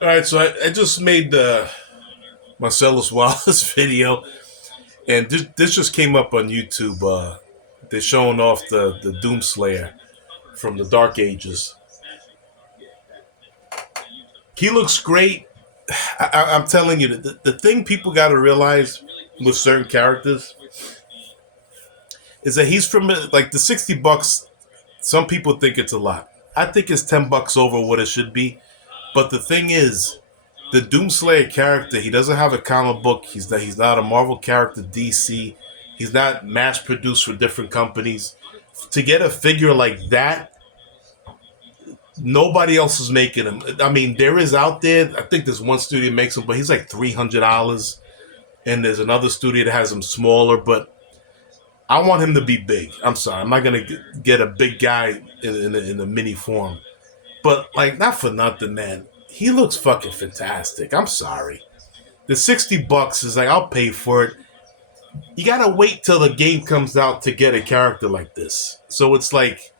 All right, so I just made the Marcellus Wallace video, and this just came up on YouTube. They're showing off the Doomslayer from the Dark Ages. He looks great. I'm telling you, the thing people got to realize with certain characters is that he's from like the $60. Some people think it's a lot. I think it's $10 over what it should be. But the thing is, the Doomslayer character, he doesn't have a comic book. He's not a Marvel character, DC. He's not mass produced for different companies. To get a figure like that, nobody else is making him. I mean, there is out there. I think there's one studio that makes him, but he's like $300, and there's another studio that has him smaller. But I want him to be big. I'm sorry, I'm not gonna get a big guy in a mini form. But like, not for nothing, man. He looks fucking fantastic. I'm sorry. The $60 is like, I'll pay for it. You gotta wait till the game comes out to get a character like this. So it's like,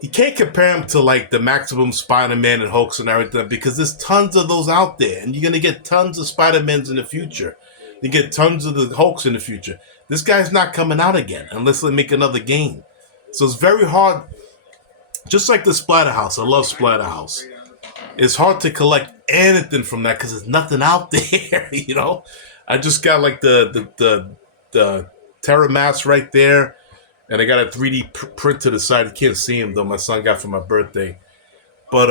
you can't compare him to like the Maximum Spider-Man and Hulks and everything, because there's tons of those out there, and you're gonna get tons of Spider-Mans in the future. You get tons of the Hulks in the future. This guy's not coming out again unless they make another game. So it's very hard. Just like the Splatterhouse, I love Splatterhouse. It's hard to collect anything from that because there's nothing out there. I just got like the Terra Mask right there, and I got a 3D print to the side. You can't see him though. My son got for my birthday, but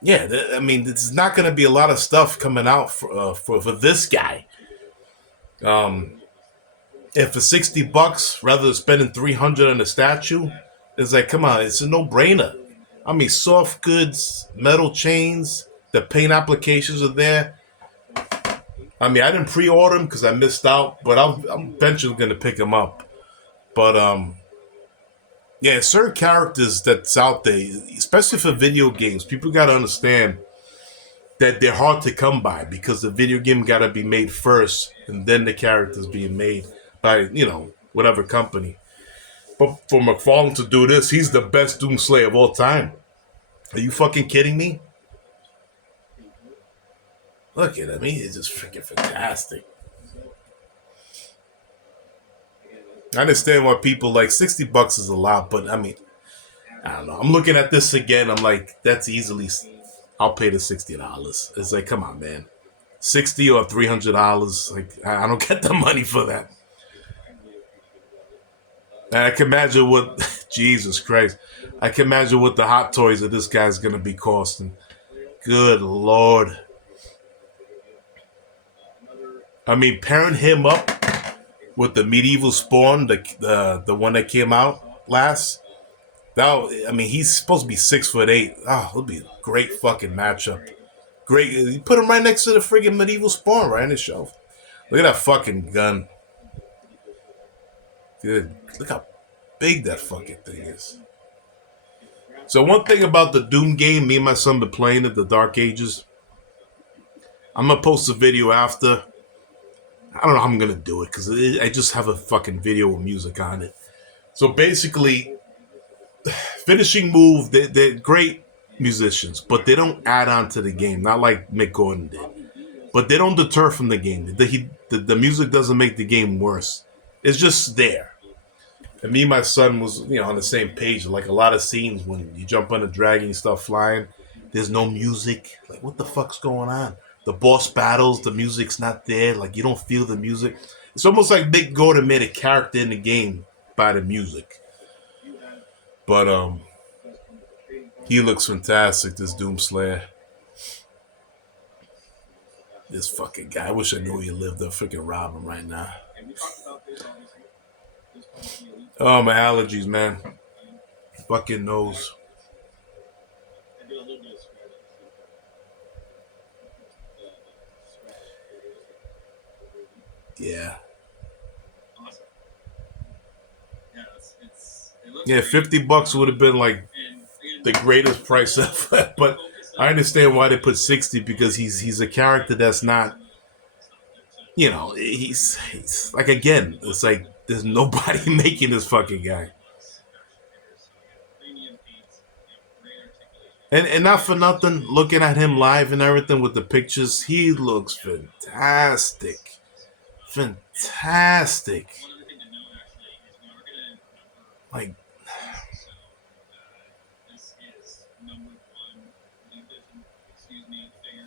yeah. I mean, there's not going to be a lot of stuff coming out for this guy. And for $60, rather than spending $300 on a statue, it's like, come on, it's a no-brainer. I mean, soft goods, metal chains, the paint applications are there. I mean, I didn't pre-order them because I missed out, but I'm eventually going to pick them up. But yeah, certain characters that's out there, especially for video games, people got to understand that they're hard to come by because the video game got to be made first, and then the characters being made by whatever company. But for McFarlane to do this, he's the best Doomslayer of all time. Are you fucking kidding me? Look at him. He is just freaking fantastic. I understand why people like $60 is a lot, but I mean, I don't know. I'm looking at this again. I'm like, that's easily. I'll pay the $60. It's like, come on, man. $60 or $300. Like, I don't get the money for that. And I can imagine what, Jesus Christ, I can imagine what the Hot Toys of this guy's going to be costing. Good Lord. I mean, pairing him up with the Medieval Spawn, the one that came out last, he's supposed to be 6'8". Oh, it'll be a great fucking matchup. Great. You put him right next to the friggin' Medieval Spawn right on the shelf. Look at that fucking gun. Good. Look how big that fucking thing is. So one thing about the Doom game, me and my son been playing it, the Dark Ages. I'm gonna post a video after. I don't know how I'm gonna do it because I just have a fucking video with music on it. So basically, finishing move, they're great musicians, but they don't add on to the game. Not like Mick Gordon did. But they don't deter from the game. The music doesn't make the game worse. It's just there. And me and my son was, on the same page. Like a lot of scenes when you jump on a dragon and stuff flying, there's no music. Like, what the fuck's going on? The boss battles, the music's not there. Like, you don't feel the music. It's almost like Mick Gordon made a character in the game by the music. But he looks fantastic, this Doomslayer. This fucking guy. I wish I knew he lived. I'd freaking rob him right now. Oh, my allergies, man. Fucking nose. Yeah. Yeah, $50 would have been like the greatest price ever. But I understand why they put 60 because he's a character that's not, he's like, again, it's like there's nobody making this fucking guy. And not for nothing, looking at him live and everything with the pictures, he looks fantastic. Fantastic. Like,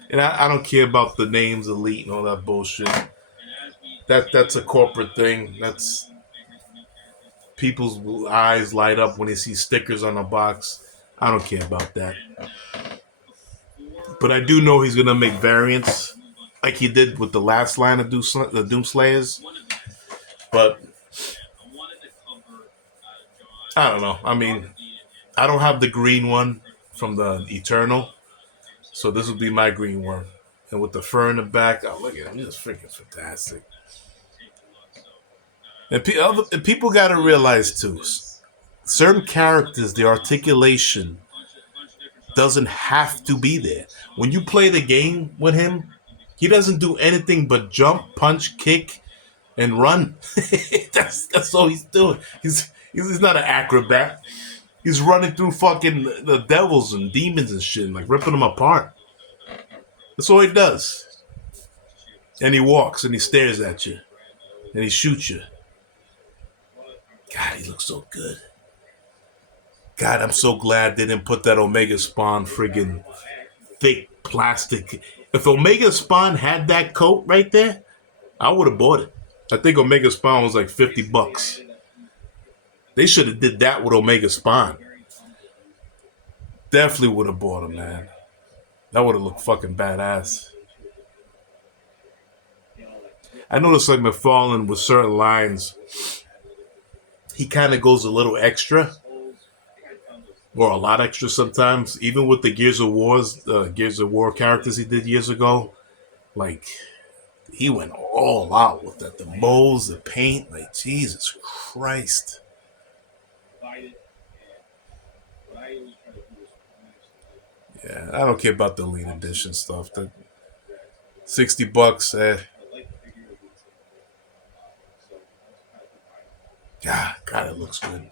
and I don't care about the names elite and all that bullshit. That's a corporate thing. That's people's eyes light up when they see stickers on a box. I don't care about that. But I do know he's gonna make variants like he did with the last line of the Doomslayers. But I don't know. I mean, I don't have the green one from the Eternal, so this will be my green one. And with the fur in the back, oh look at him, he's just freaking fantastic. And people got to realize too, certain characters, the articulation doesn't have to be there. When you play the game with him, he doesn't do anything but jump, punch, kick, and run. that's all he's doing. He's not an acrobat. He's running through fucking the devils and demons and shit, and like ripping them apart. That's all he does. And he walks and he stares at you, and he shoots you. God, he looks so good. God, I'm so glad they didn't put that Omega Spawn friggin' thick plastic. If Omega Spawn had that coat right there, I would have bought it. I think Omega Spawn was like $50. They should have did that with Omega Spawn. Definitely would have bought him, man. That would have looked fucking badass. I noticed like McFarlane with certain lines, he kind of goes a little extra, or a lot extra sometimes. Even with the Gears of War characters he did years ago, like he went all out with that. The molds, the paint, like Jesus Christ. Yeah, I don't care about the Elite Edition stuff. That $60. God, it looks good.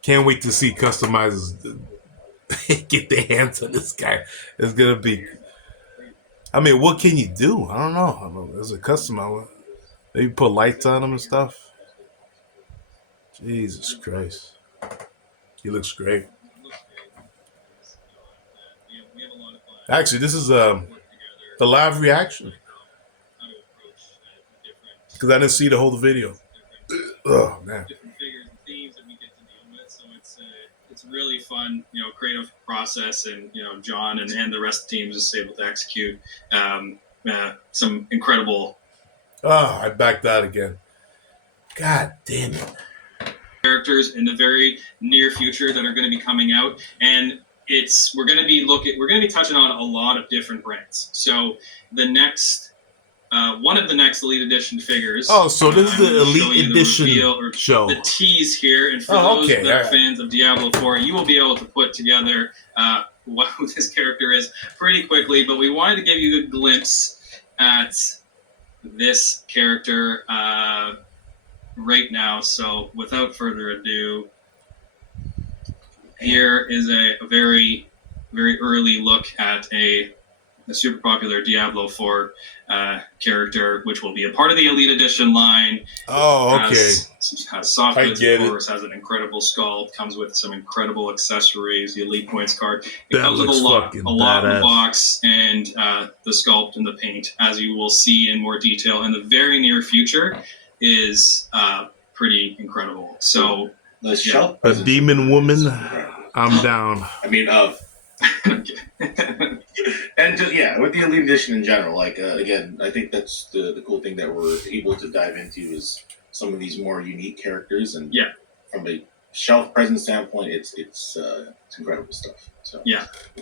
Can't wait to see customizers get their hands on this guy. It's gonna be. I mean, what can you do? I don't know. As a customer, maybe put lights on him and stuff. Jesus Christ, he looks great. Actually, this is the live reaction because I didn't see the whole video. Oh man. It's really fun, creative process, and John and the rest of the team is just able to execute some incredible. I backed out again. God damn it! Characters in the very near future that are going to be coming out, and we're going to be touching on a lot of different brands. So the next. One of the next Elite Edition figures. Oh, so this is the Elite Edition show. The tease here, and for those that are fans of Diablo 4, you will be able to put together what this character is pretty quickly. But we wanted to give you a glimpse at this character right now. So, without further ado, here is a very, very early look at a super popular Diablo 4 character, which will be a part of the Elite Edition line. Oh, okay. Has soft goods, of course, has an incredible sculpt, comes with some incredible accessories, the Elite Points card. It comes with a lot in the box, and the sculpt and the paint, as you will see in more detail in the very near future, is pretty incredible. So, the shelf. A demon woman, I'm down. I mean, and just, with the Elite Edition in general, like again, I think that's the cool thing that we're able to dive into is some of these more unique characters, and from a shelf presence standpoint, it's incredible stuff. So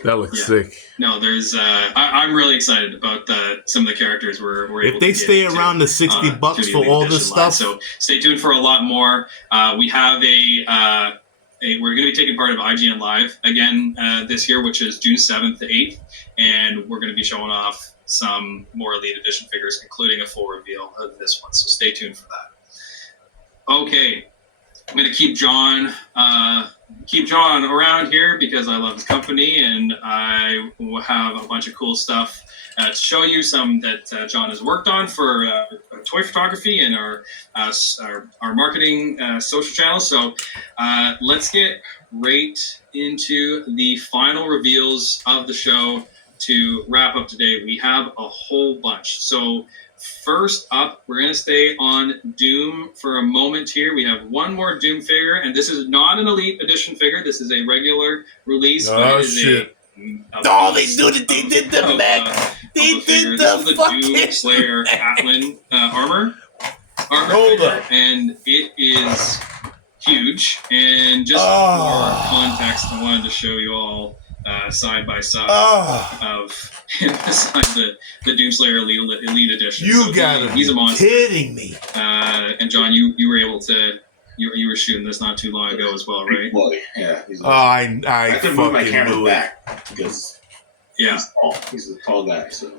that looks sick. No, there's I'm really excited about some of the characters we're able if they to stay around the $60 for all this stuff. So stay tuned for a lot more. We have we're going to be taking part of IGN Live again this year, which is June 7th to 8th, and we're going to be showing off some more Elite Edition figures, including a full reveal of this one. So stay tuned for that. Okay, I'm going to keep John around here because I love his company, and I will have a bunch of cool stuff to show you. Some that John has worked on for toy photography and our marketing social channels. So let's get right into the final reveals of the show to wrap up today. We have a whole bunch. So first up, we're going to stay on Doom for a moment here. We have one more Doom figure, and this is not an Elite Edition figure. This is a regular release. Oh, shit. They did the mech. They did the fucking Doom Slayer Atlan armor Hold figure, up. and it is huge. And just for context, I wanted to show you all side by side of him beside the Doomslayer Elite Edition. You gotta he's a monster. Kidding me. And John, you were able to you were shooting this not too long ago as well, right? Boy, yeah. He's I could move my camera back because he's a tall guy. So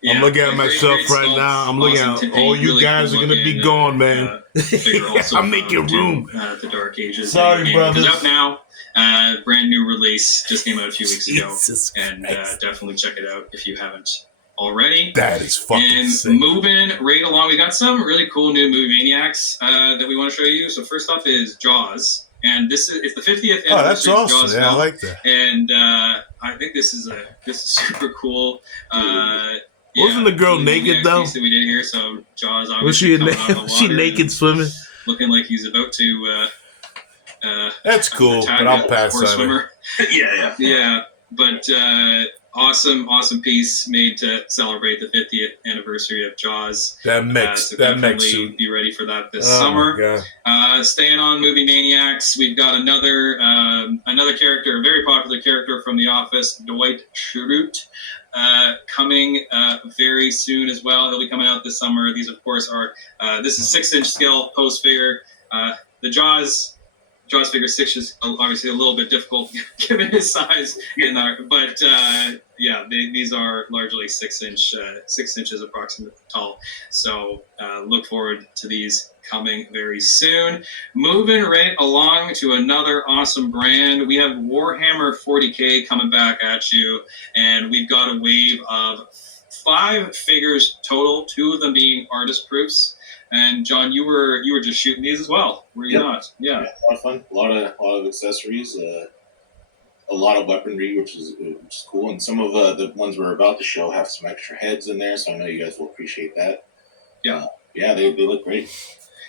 yeah. I'm looking at myself right now. I'm looking at all you guys are gonna be gone, man. I'm making room. The Dark Ages. Sorry, brothers. It's out now. Brand new release, just came out a few weeks ago, and definitely check it out if you haven't already. That is fucking and sick. Moving right along, we got some really cool new movie maniacs that we want to show you. So first up is Jaws, and it's the 50th anniversary. Oh, that's awesome! Jaws Yeah, film. I like that. And I think this is super cool. Wasn't the girl naked though? That we did here. So Jaws, was she naked swimming? Looking like he's about to. That's cool, but I'll pass on it. Yeah. But awesome piece made to celebrate the 50th anniversary of Jaws. That mix, so that definitely mix suit. Be ready for that this summer. Staying on Movie Maniacs, we've got another character, a very popular character from The Office, Dwight Schrute, coming very soon as well. He'll be coming out this summer. These, of course, are this is 6-inch scale post figure. The Jaws figure 6 is obviously a little bit difficult given his size, but these are largely 6 inches approximately tall. So look forward to these coming very soon. Moving right along to another awesome brand, we have Warhammer 40K coming back at you, and we've got a wave of 5 figures total, 2 of them being artist proofs. And John, you were just shooting these as well, were you not? Yeah, a lot of fun. A lot of accessories, a lot of weaponry, which is cool. And some of the ones we're about to show have some extra heads in there, so I know you guys will appreciate that. Yeah, they look great.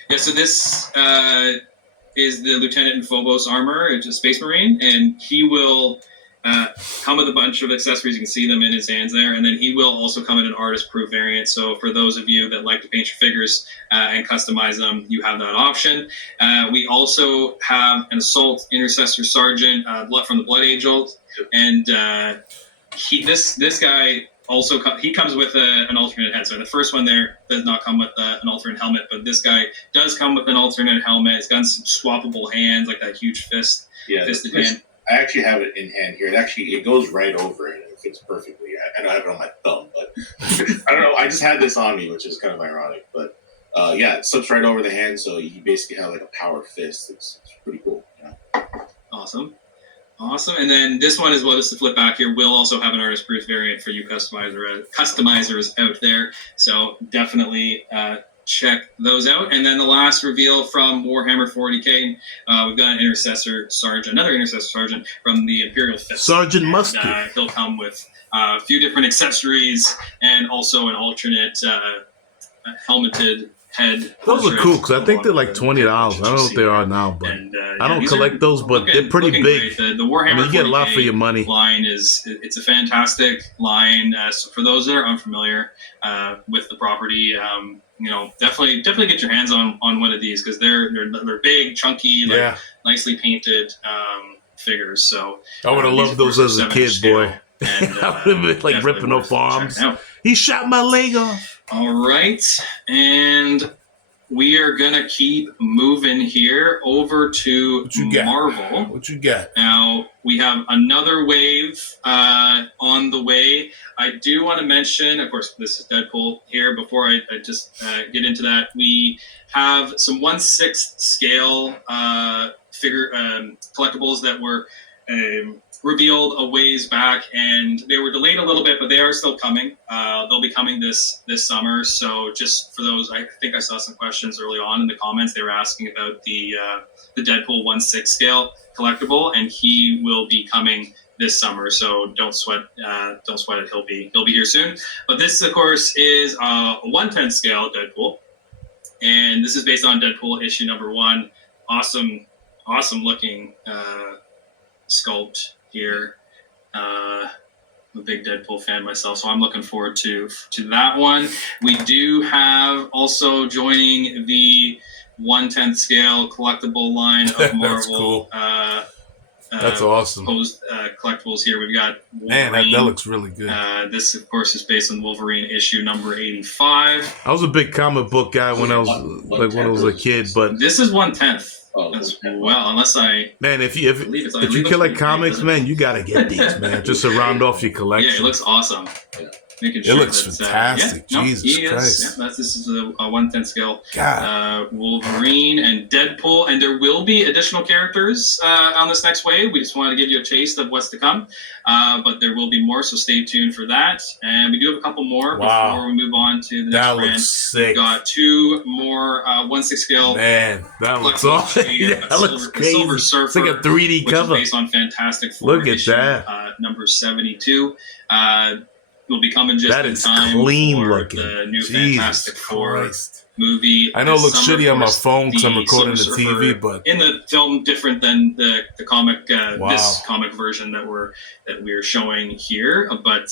Yeah, so this is the Lieutenant in Phobos armor. It's a Space Marine, and he will come with a bunch of accessories. You can see them in his hands there, and then he will also come in an artist-proof variant. So for those of you that like to paint your figures and customize them, you have that option. We also have an Assault Intercessor Sergeant from the Blood Angels, and this guy also he comes with an alternate head. So the first one there does not come with an alternate helmet, but this guy does come with an alternate helmet. It's got some swappable hands, like that huge fisted hand. I actually have it in hand here. It goes right over it. It fits perfectly. I don't have it on my thumb, but I don't know. I just had this on me, which is kind of ironic. But it slips right over the hand, so you basically have like a power fist. It's pretty cool. Yeah. Awesome. And then this one as well, just to flip back here, will also have an artist-proof variant for you customizers out there. So definitely check those out. And then the last reveal from Warhammer 40K, we've got another Intercessor Sergeant from the Imperial Fist. Sergeant Mustard. He'll come with a few different accessories and also an alternate helmeted head. Those are cool because I think they're like $20. I don't know what they are now, but I don't collect those, but they're pretty big. The Warhammer you get a lot for your money. Line it's a fantastic line. So for those that are unfamiliar with the property, definitely get your hands on one of these because they're big, chunky, nicely painted figures. So I would have loved those as a kid, boy. And, I would have been like ripping off arms. He shot my leg off. All right, and we are gonna keep moving here over to Marvel. What you got? Now we have another wave on the way. I do want to mention, of course, this is Deadpool here. Before I just get into that, we have some 1/6 scale figure collectibles that were revealed a ways back, and they were delayed a little bit, but they are still coming. They'll be coming this summer. So just for those, I think I saw some questions early on in the comments. They were asking about the Deadpool 1/6 scale collectible, and he will be coming this summer. So don't sweat it. He'll be here soon. But this, of course, is a 1/10 scale Deadpool, and this is based on Deadpool issue number 1. Awesome looking sculpt here. I'm a big Deadpool fan myself, so I'm looking forward to that one. We do have also joining the 1/10 scale collectible line of Marvel. That's cool. That's awesome. Collectibles here. We've got Wolverine. Man, that looks really good. This, of course, is based on Wolverine issue number 85. I was a big comic book guy when I was a kid, but this is 1/10. As well, unless man, if you collect comics, man, you gotta get these, man, just to round off your collection. Yeah, it looks awesome. Yeah. It looks fantastic. Jesus Christ. Yeah, this is a 1/10 scale Wolverine and Deadpool, and there will be additional characters on this next wave. We just want to give you a taste of what's to come, but there will be more, so stay tuned for that. And we do have a couple more before we move on to the next brand. Looks sick. We've got 2 more 1/6 scale. Man, that looks awesome. That looks crazy. Silver Surfer, it's like a 3D cover. Which is based on Fantastic Four. Look at issue, that. Number 72. Will be coming just that in is time clean for looking. the new Jesus Fantastic Four Christ. movie. I know it looks shitty on my phone because I'm the recording the Silver TV, Surfer but in the film, different than the comic. This comic version that we're showing here, but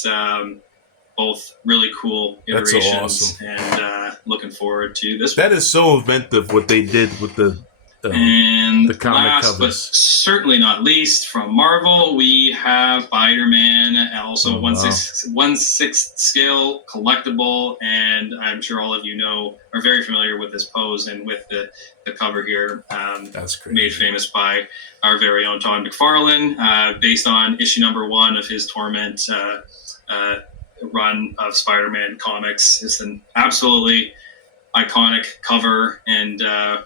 both really cool iterations. That's awesome. And looking forward to this. That is so inventive what they did with the comic last, covers. But certainly not least, from Marvel, we have Spider-Man, also 1/6 scale collectible, and I'm sure all of you are very familiar with this pose and with the cover here. That's great. Made famous by our very own Todd McFarlane, based on issue number 1 of his Torment run of Spider-Man comics. It's an absolutely iconic cover, and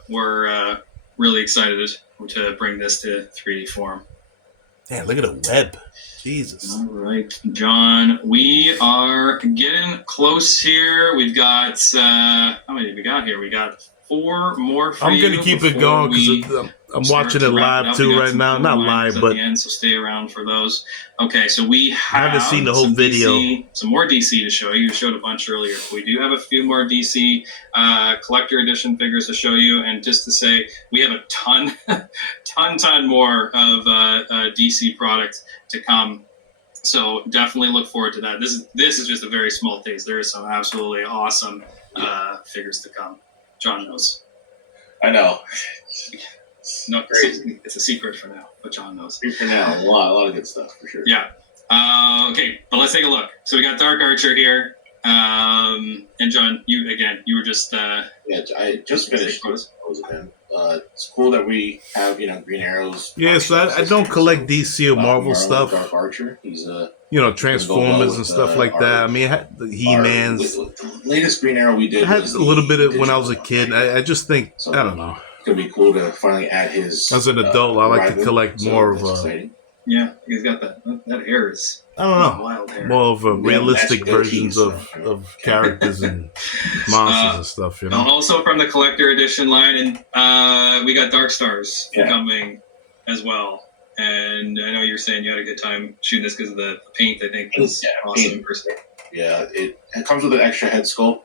we're really excited to bring this to 3D form. Man, look at the web. Jesus. All right, John, we are getting close here. We've got, how many have we got here? We got 4 more for I'm going to keep it going because I'm watching it live too right now. Not live, but... so stay around for those. Okay, so we have... I haven't seen the whole video. Some more DC to show you. You showed a bunch earlier. We do have a few more DC collector edition figures to show you. And just to say, we have a ton more of DC product to come. So definitely look forward to that. This is just a very small taste. There is some absolutely awesome figures to come. John knows. I know. No, it's a secret for now, but John knows. For now, a lot of good stuff for sure. Yeah. Okay, but let's take a look. So we got Dark Archer here, and John, you were just. Yeah, I just finished those with him. It's cool that we have Green Arrows. Yeah, so I don't collect DC or Marvel stuff. Dark Archer, he's Transformers and stuff like that. I mean, the He-Man's. The latest Green Arrow we did. I had a little bit of when I was a kid. I just think I don't know. It's gonna be cool to finally add his. As an adult, I like to collect more of. Yeah, he's got that hair is. I don't know. Wild hair. More of realistic versions of characters and monsters and stuff. Also from the collector edition line, and we got Dark Stars coming as well. And I know you're saying you had a good time shooting this because of the paint. I think is awesome. Yeah, it comes with an extra head sculpt,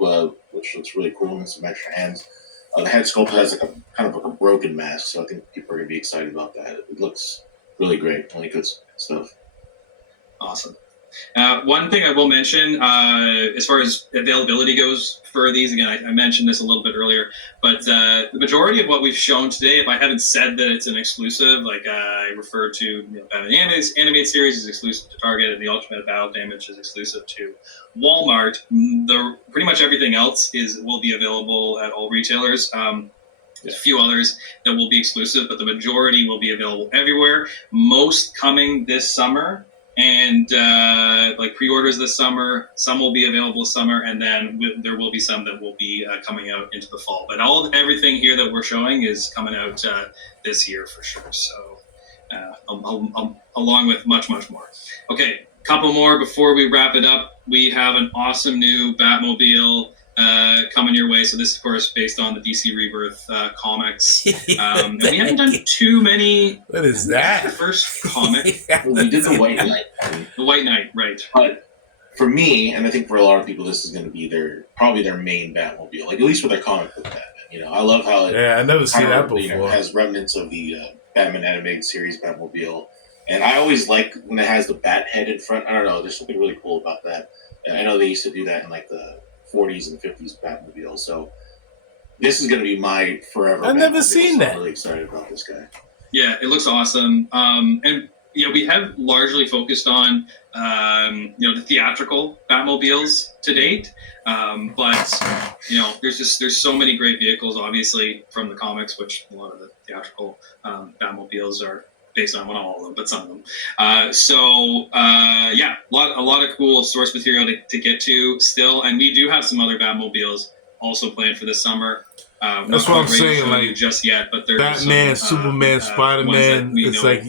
which looks really cool, and some extra hands. The head sculpt has kind of a broken mask, so I think people are gonna be excited about that. It looks really great, really good stuff. Awesome. One thing I will mention, as far as availability goes for these, again, I mentioned this a little bit earlier, but the majority of what we've shown today, if I haven't said that it's an exclusive, like I referred to, Batman animated series is exclusive to Target, and the Ultimate Battle Damage is exclusive to Walmart. Pretty much everything else will be available at all retailers. There's a few others that will be exclusive, but the majority will be available everywhere. Most coming this summer, and like pre-orders this summer. Some will be available this summer, and then there will be some that will be coming out into the fall. But everything here that we're showing is coming out this year for sure. So along with much more. Okay, couple more before we wrap it up. We have an awesome new Batmobile coming your way. So this, of course, based on the DC Rebirth comics. And we haven't done too many. What is that? The first comic. We did the White Knight. The White Knight, right. But for me, and I think for a lot of people, this is going to be probably their main Batmobile, like at least with their comic book Batman. I love how it. Yeah, I never seen that before. Has remnants of the Batman animated series Batmobile. And I always like when it has the bat head in front. I don't know. There's something really cool about that. And I know they used to do that in like the 40s and 50s Batmobile. So this is going to be my forever. I've never seen that. I'm really excited about this guy. Yeah, it looks awesome. And we have largely focused on the theatrical Batmobiles to date. But there's so many great vehicles, obviously, from the comics, which a lot of the theatrical Batmobiles are based on, well, not all of them, but some of them. A lot of cool source material to get to still, and we do have some other Batmobiles also planned for this summer. That's what I'm saying, like just yet, but there's Batman, Superman, Spider-Man. It's like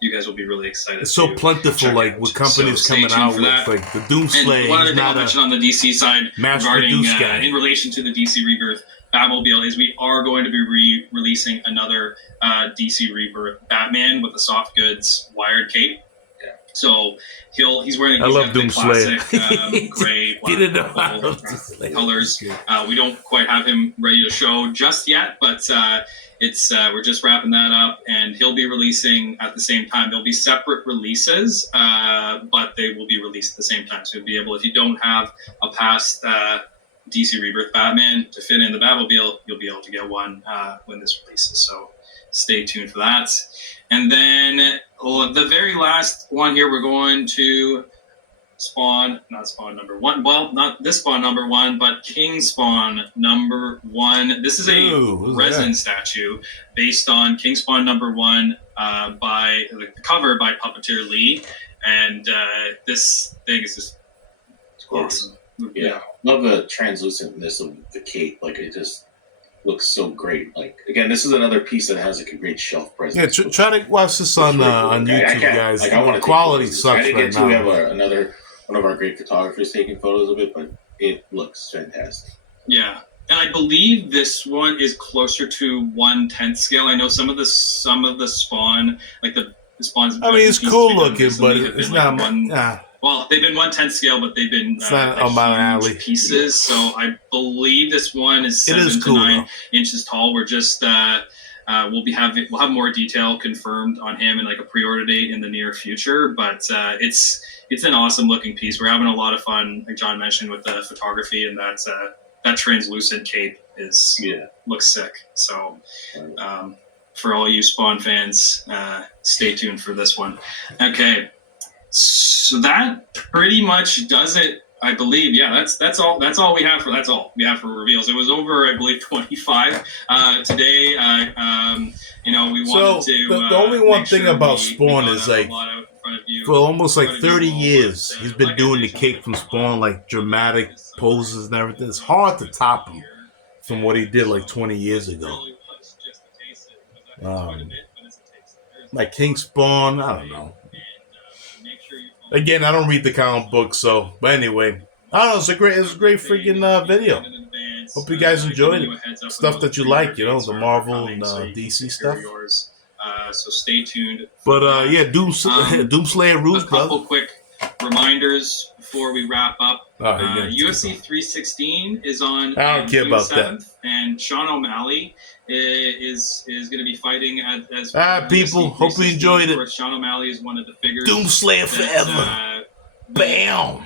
you guys will be really excited. It's so plentiful, like with companies coming out with like the Doomslayer. And one other thing I'll mention on the DC side regarding in relation to the DC Rebirth Batmobile is we are going to be releasing another DC Rebirth Batman with a soft goods wired cape. Yeah. So he's wearing. I love Doomslayer. Classic gray, black, colors. We don't quite have him ready to show just yet, but we're just wrapping that up, and he'll be releasing at the same time. There'll be separate releases, but they will be released at the same time. So you'll be able, if you don't have a past DC Rebirth Batman to fit in the Batmobile, you'll be able to get one when this releases. So stay tuned for that. And then the very last one here, we're going to not Spawn number one. Well, not this Spawn number one, but King Spawn number one. This is a resin statue based on King Spawn number one by the cover by Puppeteer Lee. And this thing is just awesome. Yeah, love the translucentness of the cape. Like, it just looks so great. Like, again, this is another piece that has like a great shelf presence. Yeah, try to watch this on YouTube, guys. Like, I want to quality sucks right now. We have one of our great photographers taking photos of it, but it looks fantastic. Yeah, and I believe this one is closer to 1/10 scale. I know some of the Spawn, like the Spawn's. I mean, it's cool looking, but it's not one. Well, they've been 1/10 scale, but they've been huge pieces. So I believe this one is 7 to 9 inches tall. We're just we'll have more detail confirmed on him and like a pre-order date in the near future. But it's an awesome looking piece. We're having a lot of fun, like John mentioned, with the photography, and that translucent cape looks sick. So for all you Spawn fans, stay tuned for this one. Okay. So that pretty much does it, I believe. Yeah, that's all we have for reveals. It was over, I believe, 25 today. We wanted to. The only one thing about Spawn is like, for almost like 30 years, he's been doing the cape from Spawn, like dramatic poses and everything. It's hard to top him from what he did like 20 years ago. Like King Spawn, I don't know. Again, I don't read the comic book, so. But anyway, I don't know. It's a great freaking video. Hope you guys enjoyed it. Stuff that you like, the Marvel and DC stuff. So stay tuned. But Doomslayer rules, a couple quick reminders before we wrap up. UFC 316 is on. I don't care June about 7th, that. And Sean O'Malley is going to be fighting as people. Hope you enjoyed it. Sean O'Malley is one of the figures. Doomslayer forever. Bam!